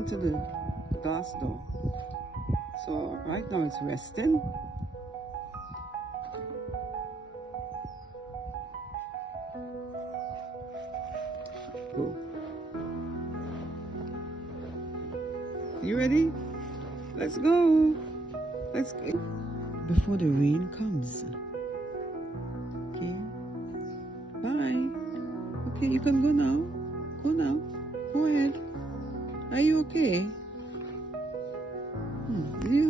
going to the glass door. So right now it's resting. Go. You ready? Let's go. Let's go. Before the rain comes. Okay. Bye. Okay, you can go now. Go now. Go ahead. Are you okay? You